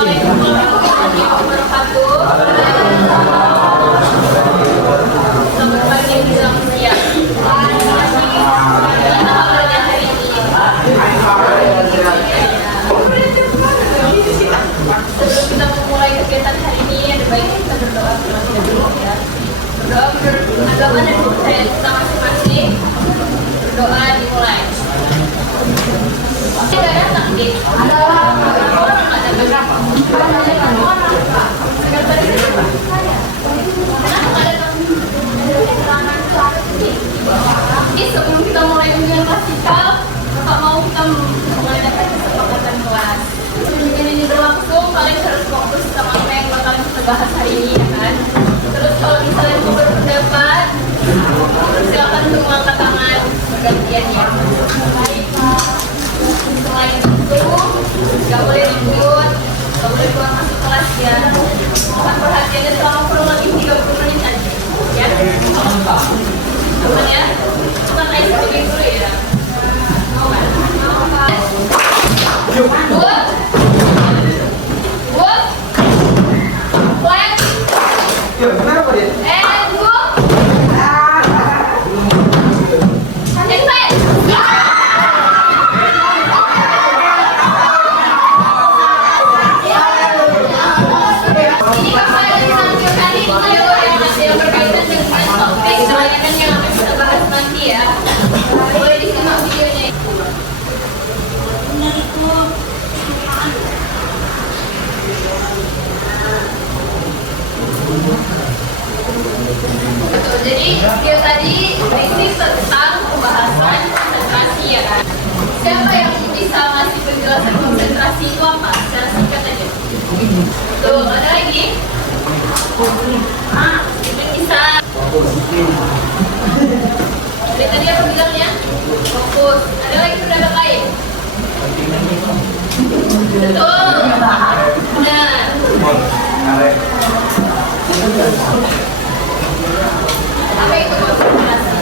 Assalamualaikum warahmatullahi wabarakatuh. Selamat pagi menjelang siang. Kita belajar hari ini. Sebelum kita memulai kegiatan hari ini, ada baiknya kita berdoa terlebih dahulu ya. Berdoa menurut agama dan kepercayaan kita masing-masing. Berdoa dimulai. Tidak ada takdir. Ada orang ada berapa? Sekretaris siapa? Kenapa ada takdir? Ini sebelum kita mulai ujian klasikal, Bapak mau kita mengadakan kesepakatan kelas. Ujian ini berlangsung, kalian harus fokus sama apa yang bakalan kita bahas hari ini ya kan. Terus kalau misalnya mau berpendapat, silakan untuk mengangkat tangan bergantian ya. Selain itu, nggak boleh ribut, nggak boleh keluar masuk kelas ya. Mohon perhatiannya selama kurang lebih 30 menit aja ya. Aman ya? Kita naik sedikit dulu ya. Mau kan? Buat flag and go. Jadi dia tadi prinsip tentang pembahasan konsentrasi ya kan. Siapa yang bisa ngasih penjelasan konsentrasi itu apa? Secara singkat aja. Tuh, ada lagi? Bisa. Dari tadi apa bilangnya? Fokus. Ada lagi pendapat lain? Betul. Benar. Apa itu konsentrasi?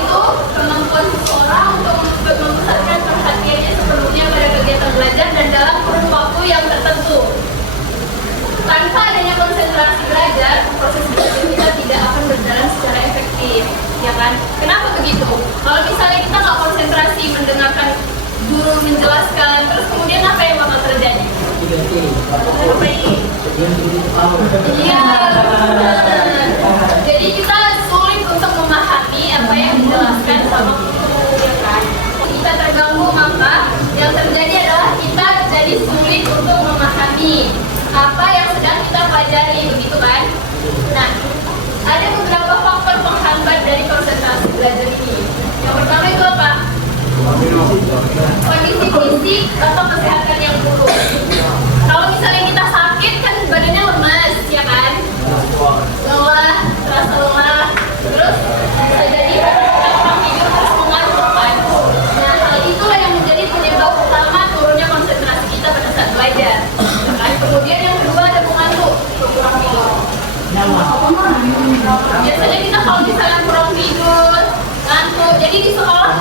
Itu kemampuan seseorang untuk memusatkan perhatiannya sepenuhnya pada kegiatan belajar dan dalam kurun waktu yang tertentu. Tanpa adanya konsentrasi belajar, proses belajar kita tidak akan berjalan secara efektif, ya kan? Kenapa begitu? Kalau misalnya kita nggak konsentrasi mendengarkan guru menjelaskan, terus kemudian apa yang bakal terjadi? Iya, jadi kita sulit untuk memahami apa yang dijelaskan sama guru, ya kan? Kita terganggu, maka yang terjadi adalah kita jadi sulit untuk memahami apa yang sedang kita pelajari, begitu kan? Nah, ada beberapa faktor penghambat dari konsentrasi belajar ini. Yang pertama itu apa? Kondisi fisik atau kesehatan yang buruk. Kalau misalnya kita sakit kan badannya lemas, ya kan? Lelah, terasa lelah, terus bisa jadi kita kurang tidur terus mengantuk kan? Nah, hal itulah yang menjadi penyebab utama turunnya konsentrasi kita pada saat belajar. Dan kemudian yang kedua ada mengantuk, kurang tidur. Biasanya kita kalau misalnya kurang tidur, ngantuk, jadi di sekolah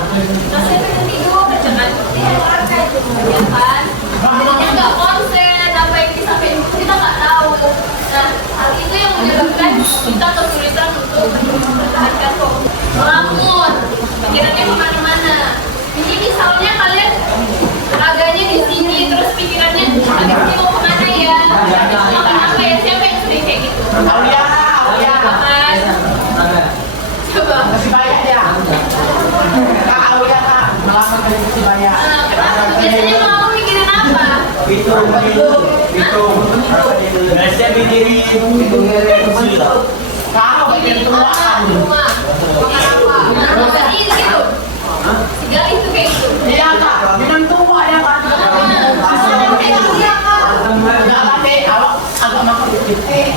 rasanya pengen tidur, aja kan? Ya kan? Jadinya nggak konsen, apa yang disampaikan kita nggak tahu. Nah, hal itu yang menyebabkan kita kesulitan untuk mempertahankan fokus. Melamun, pikirannya kemana-mana. Ini misalnya kalian raganya di sini, terus pikirannya habis ini mau kemana ya? Makan apa ya? Siapa yang sering kayak gitu? Aulia. Makan. Coba. Kasih banyak ya. Kak Aulia kak, melamar dari kasih banyak. Kenapa? Biasanya mau mikirin apa? Itu. Biasanya mikirin kau Mikirin tua. rumah. Makan apa? Makan ini gitu. Tidak itu kayak gitu. Iya kak, minum tua ya kak. Enggak mati, awak agak makan dikit.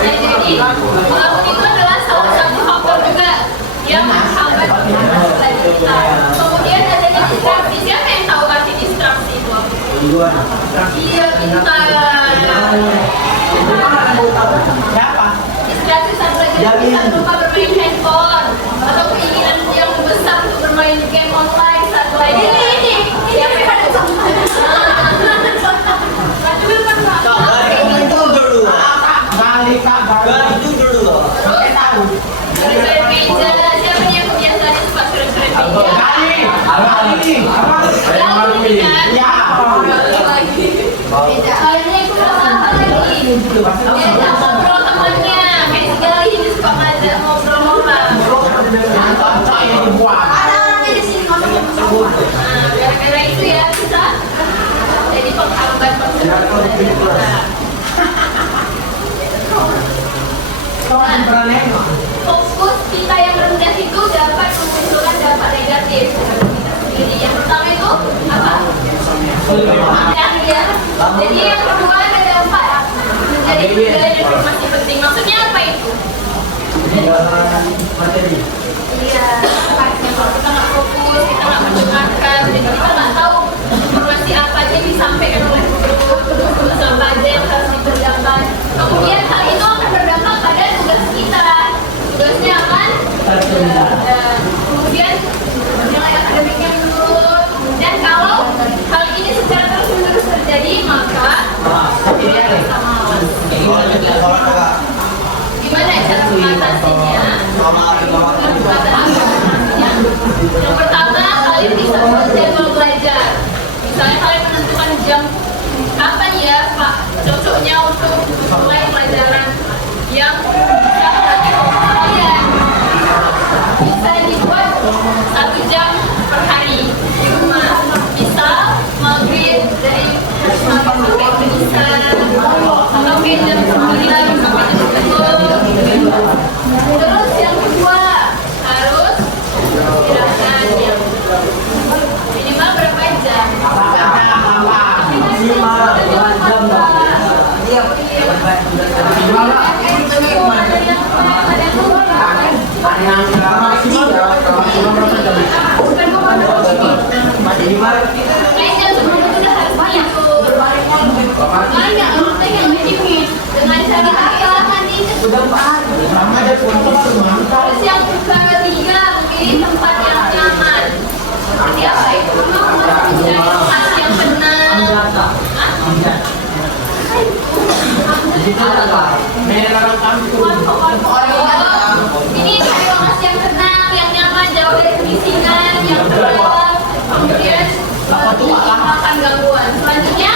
Jadi, melamun itu adalah salah satu faktor juga yang menghambat belajar kita. Kemudian adanya distraksi. Siapa yang tahu arti distraksi itu? Iya, pintar. Siapa? Distraksi saat belajar bisa berupa bermain handphone atau keinginan yang besar untuk bermain game online saat belajar. Ini. Siapa yang Lagi kan? Ya. Kayaknya ikut apa lagi? Diajak ngobrol temannya. Kayak segala ini suka ngajak ngobrol orang. Cocok ini dibuat. Ada orangnya di sini ngomong semua. Nah, gara-gara itu ya bisa jadi penghambat konsentrasi kita. Fokus kita yang rendah itu dapat memunculkan dampak negatif. Jadi yang pertama itu apa? Ya. Jadi yang kedua ada dampak menjadi penggalian informasi penting. Maksudnya apa itu? Iya, artinya kalau kita nggak fokus, kita nggak mendengarkan, jadi kita nggak tahu informasi apa aja yang disampaikan oleh guru, terus apa aja yang harus dikerjakan. Kemudian hal itu akan berdampak pada tugas kita. Tugasnya akan kemudian nilai akademiknya menurun. Dan kalau hal ini secara terus-menerus terjadi, maka kita bisa malas. Gimana cara mengatasinya? Yang pertama, kalian bisa buat jadwal belajar. Misalnya kalian menentukan jam kapan ya Pak cocoknya untuk mulai pelajaran yang bisa bagi kalian. Bisa dibuat 1 jam per hari di rumah. Misal maghrib dari maghrib sampai ke isya, sampai jam 9 sampai jam 10. Terus yang kedua harus istirahat yang minimal berapa jam? Kayaknya sebelum itu udah harus tidur. Banyak orang yang begini dengan cara apa? Terus yang ketiga, pilih tempat yang nyaman. Seperti apa itu? Cari lokasi yang benar. Ini cari lokasi yang tenang, yang nyaman, jauh dari kebisingan, yang gelap. Kemudian makan gangguan. Selanjutnya,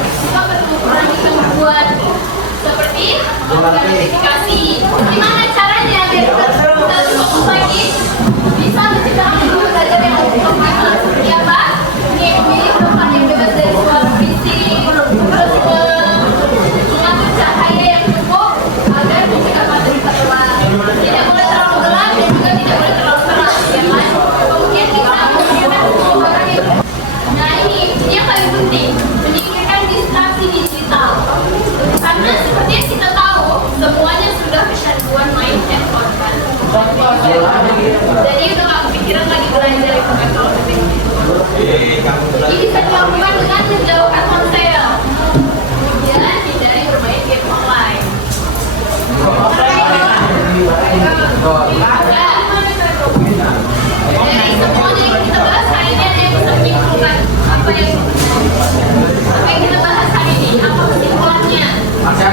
kita berkurangi gangguan seperti notifikasi. Gimana caranya biar kita fokus lagi? Bisa menciptakan guru belajar yang optimal. Seperti apa? Pilih tempat yang bebas dari suara berisik. Terus mengatur cahaya yang cukup agar mencegah materi tertular. Tidak boleh terlalu gelap dan juga tidak boleh terlalu terang. Ya kan? Kemudian kita memikirkan orang yang. Nah ini yang paling penting, memikirkan distraksi digital. Karena seperti yang kita tahu, semuanya sudah kecanduan main handphone kan. Jadi udah gak kepikiran lagi belajar itu kan kalau begitu. Jadi bisa dilakukan dengan menjauhkan ponsel. Kemudian hindari bermain game online. Dari semuanya yang kita bahas hari ini ada yang bisa menyimpulkan apa yang kita bahas hari ini, apa kesimpulannya? Ada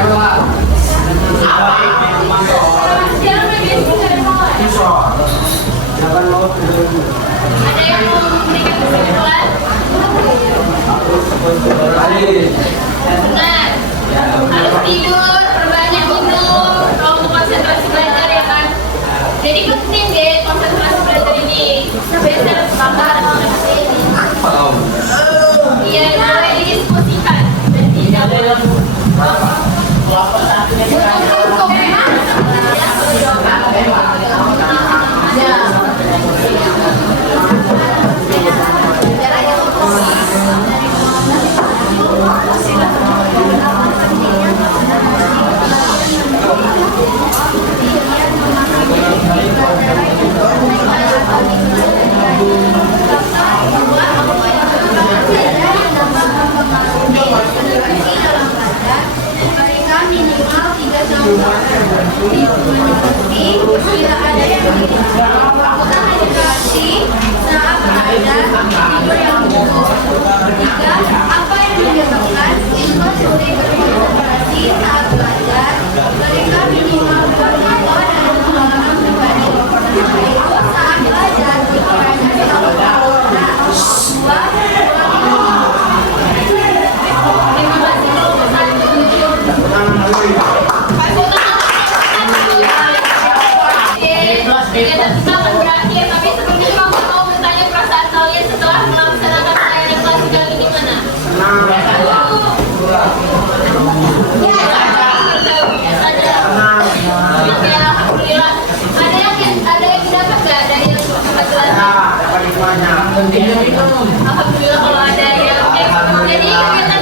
yang mau memberikan kesimpulan? Benar. Harus tidur, perbanyak minum, kalau mau konsentrasi belajar ya kan. Jadi penting deh konsentrasi belajar ini. Biasanya harus bangga iya, boleh didiskusikan dan tidak Berikan minimal semuanya. Alhamdulillah kalau ada yang jadi kegiatan